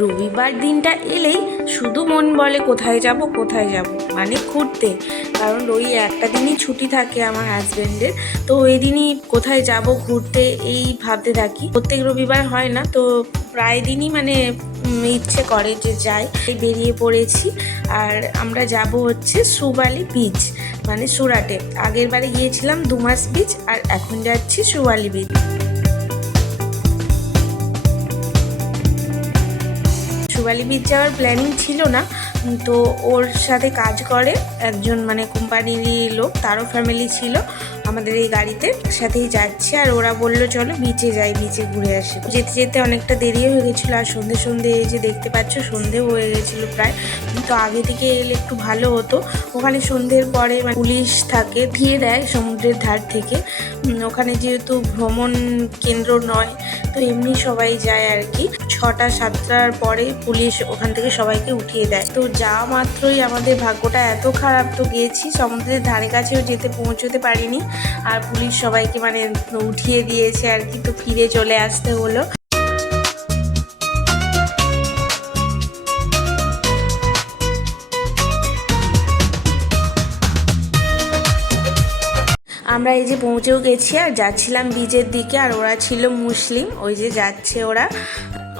রবিবার দিনটা এলেই শুধু মন বলে কোথায় যাব কোথায় যাব? মানে ঘুরতে। কারণ ওই একটা দিনই ছুটি থাকে আমার হাজব্যান্ডের তো ওই দিনই কোথায় যাব, ঘুরতে এই ভাবতে থাকি। প্রত্যেক রবিবার হয় না, তো প্রায় দিনই মানে ইচ্ছে করে যে যাই। বেরিয়ে পড়েছি। আর আমরা যাব হচ্ছে সুবালি বিচ মানে সুরাটে। আগের বারে গিয়েছিলাম দুমাস বিচ আর এখন যাচ্ছি সুবালি বিচ সুবালি বিচ যাওয়ার প্ল্যানিং ছিল না। তো ওর সাথে কাজ করে। একজন মানে কোম্পানিরই লোক, তারও ফ্যামিলি ছিল আমাদের এই গাড়িতে। সাথেই যাচ্ছে আর ওরা বলল, চলো বিচে যাই বিচে ঘুরে আসি। যেতে যেতে অনেকটা দেরি হয়ে গেছিল আর সন্ধে সন্ধে যে দেখতে পাচ্ছ, সন্ধেও হয়ে গেছিল প্রায়। তো আগে থেকে এলে একটু ভালো হতো। ওখানে সন্ধ্যের পরে মানে পুলিশ থাকে, দিয়ে দেয় সমুদ্রের ধার থেকে। ওখানে যেহেতু ভ্রমণ কেন্দ্র নয়, তো এমনি সবাই যায় আর কি। ছটা, সাতটার পরে পুলিশ ওখান থেকে সবাইকে উঠিয়ে দেয়। তো যাওয়া মাত্রই আমাদের ভাগ্যটা এত খারাপ, তো গিয়েছি। সমুদ্রের ধারে কাছেও যেতে পৌঁছতে পারিনি। আর পুলিশ সবাইকে মানে উঠিয়ে দিয়েছে আর কি, তো ফিরে চলে আসতে হলো। আমরা এই যে পৌঁছেও গেছি আর যাচ্ছিলাম বিচের দিকে আর ওরা ছিল মুসলিম, ওই যে যাচ্ছে ওরা।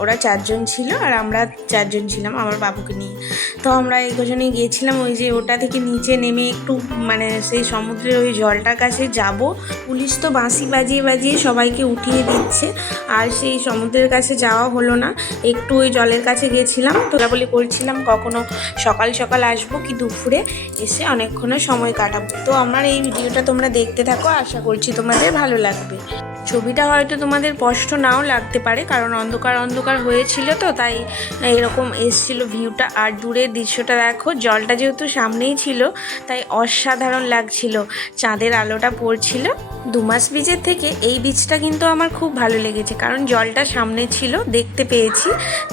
ওরা চারজন ছিল আর আমরা চারজন ছিলাম, আমার বাবুকে নিয়ে। তো আমরা এই কজনই গিয়েছিলাম, ওই যে ওটা থেকে নিচে নেমে একটু মানে সেই সমুদ্রের ওই জলটার কাছে যাব। পুলিশ তো বাঁশি বাজিয়ে বাজিয়ে সবাইকে উঠিয়ে দিচ্ছে, আর সেই সমুদ্রের কাছে যাওয়া হলো না। একটু ওই জলের কাছে গেছিলাম, তো বলি করছিলাম কখনো সকাল সকাল আসব কি দুপুরে? এসে অনেকক্ষণের সময় কাটাবো। তো আমার এই ভিডিওটা তোমরা দেখতে থাকো, আশা করছি তোমাদের ভালো লাগবে। ছবিটা হয়তো তোমাদের স্পষ্ট নাও লাগতে পারে, কারণ অন্ধকার অন্ধকার হয়েছিল তো, তাই এরকম এসছিল ভিউটা। আর দূরের দৃশ্যটা দেখো, জলটা যেহেতু সামনেই ছিল, তাই অসাধারণ লাগছিল। চাঁদের আলোটা পড়ছিল। দুমাস বীজের থেকে এই বীজটা কিন্তু আমার খুব ভালো লেগেছে, কারণ জলটা সামনে ছিল, দেখতে পেয়েছি।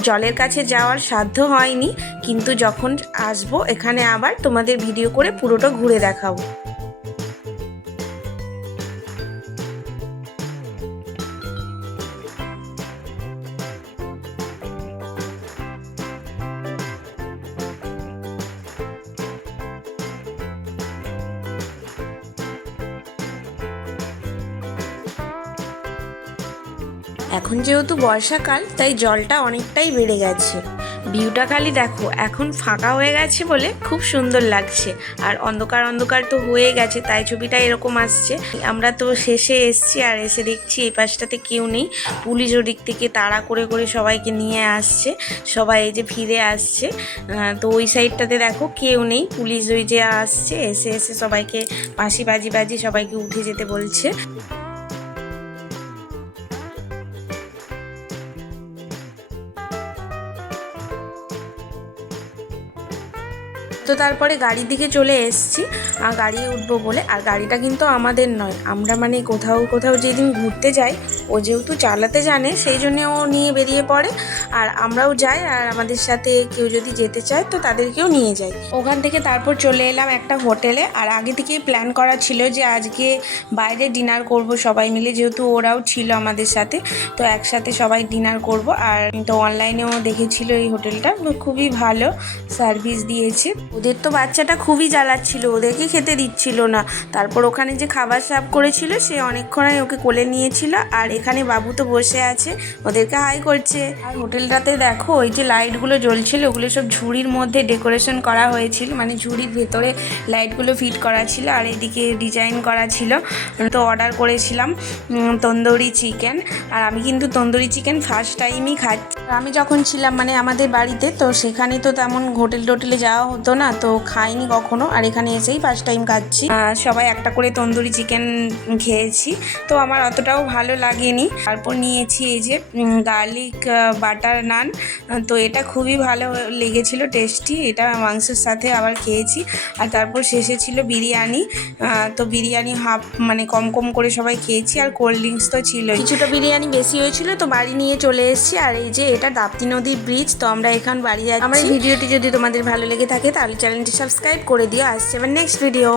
জলের কাছে যাওয়ার সাধ্য হয়নি, কিন্তু যখন আসব, এখানে আবার তোমাদের ভিডিও করে পুরোটা ঘুরে দেখাবো। এখন যেহেতু বর্ষাকাল, তাই জলটা অনেকটাই বেড়ে গেছে। ভিউটা খালি দেখো, এখন ফাঁকা হয়ে গেছে বলে খুব সুন্দর লাগছে। আর অন্ধকার অন্ধকার তো হয়ে গেছে, তাই ছবিটা এরকম আসছে। আমরা তো শেষে এসছি আর এসে দেখছি এই পাশটাতে কেউ নেই। পুলিশ ওদিক থেকে তাড়া করে করে সবাইকে নিয়ে আসছে। সবাই এই যে ফিরে আসছে। তো ওই সাইডটাতে দেখো কেউ নেই। পুলিশ ওই যে আসছে, এসে এসে সবাইকে বাঁশি বাজি বাজি সবাইকে উঠে যেতে বলছে। তো তারপরে গাড়ির দিকে চলে এসছি। আর গাড়ি উঠবো বলে। আর গাড়িটা কিন্তু আমাদের নয়। আমরা মানে কোথাও কোথাও যেদিন ঘুরতে যাই ও যেহেতু চালাতে জানে, সেই জন্য ও নিয়ে বেরিয়ে পড়ে। আর আমরাও যাই, আর আমাদের সাথে কেউ যদি যেতে চায়, তো তাদেরকেও নিয়ে যাই। ওখান থেকে তারপর চলে এলাম একটা হোটেলে। আর আগে থেকেই প্ল্যান করা ছিল যে আজকে বাইরে ডিনার করব সবাই মিলে, যেহেতু ওরাও ছিল আমাদের সাথে, তো একসাথে সবাই ডিনার করব। আর তো অনলাইনেও দেখেছিল এই হোটেলটা খুবই ভালো সার্ভিস দিয়েছে। ওদের তো বাচ্চাটা খুবই জ্বালাচ্ছিল, ওদেরকে খেতে দিচ্ছিল না। তারপর ওখানে যে খাবার সার্ভ করেছিল, সে অনেকক্ষণই ওকে কোলে নিয়েছিল। আর এখানে বাবু তো বসে আছে, ওদেরকে হাই করছে। আর হোটেলটাতে দেখো, ওই যে লাইটগুলো জ্বলছিল, ওগুলো সব ঝুড়ির মধ্যে ডেকোরেশন করা হয়েছিল মানে ঝুড়ির ভেতরে লাইটগুলো ফিট করা ছিল, আর এদিকে ডিজাইন করা ছিল। তো অর্ডার করেছিলাম তন্দুরি চিকেন আর আমি কিন্তু তন্দুরি চিকেন ফার্স্ট টাইমই খাচ্ছি। আমি যখন ছিলাম মানে আমাদের বাড়িতে, তো সেখানে তো তেমন হোটেল টোটেলে যাওয়া হতো না, তো খাইনি কখনো, আর এখানে এসেই ফার্স্ট টাইম খাচ্ছি। সবাই একটা করে তন্দুরি চিকেন খেয়েছি, তো আমার অতটাও ভালো লাগেনি তারপর নিয়েছি এই যে গার্লিক বাটার নান তো এটা খুবই ভালো লেগেছিল টেস্টি এটা মাংসের সাথে আবার খেয়েছি। আর তারপর শেষে ছিল বিরিয়ানি। তো বিরিয়ানি হাফ মানে কম কম করে সবাই খেয়েছি। আর কোল্ড ড্রিঙ্কস তো ছিল কিছুটা বিরিয়ানি বেশি হয়েছিল তো বাড়ি নিয়ে চলে এসেছি। আর এই যে এটা দাপ্তি নদী ব্রিজ তো আমরা এখন বাড়ি যাচ্ছি। আমার ভিডিওটি যদি তোমাদের ভালো লেগে থাকে তাহলে চ্যানেলটি সাবস্ক্রাইব করে দিও। আসছে এবার নেক্সট ভিডিও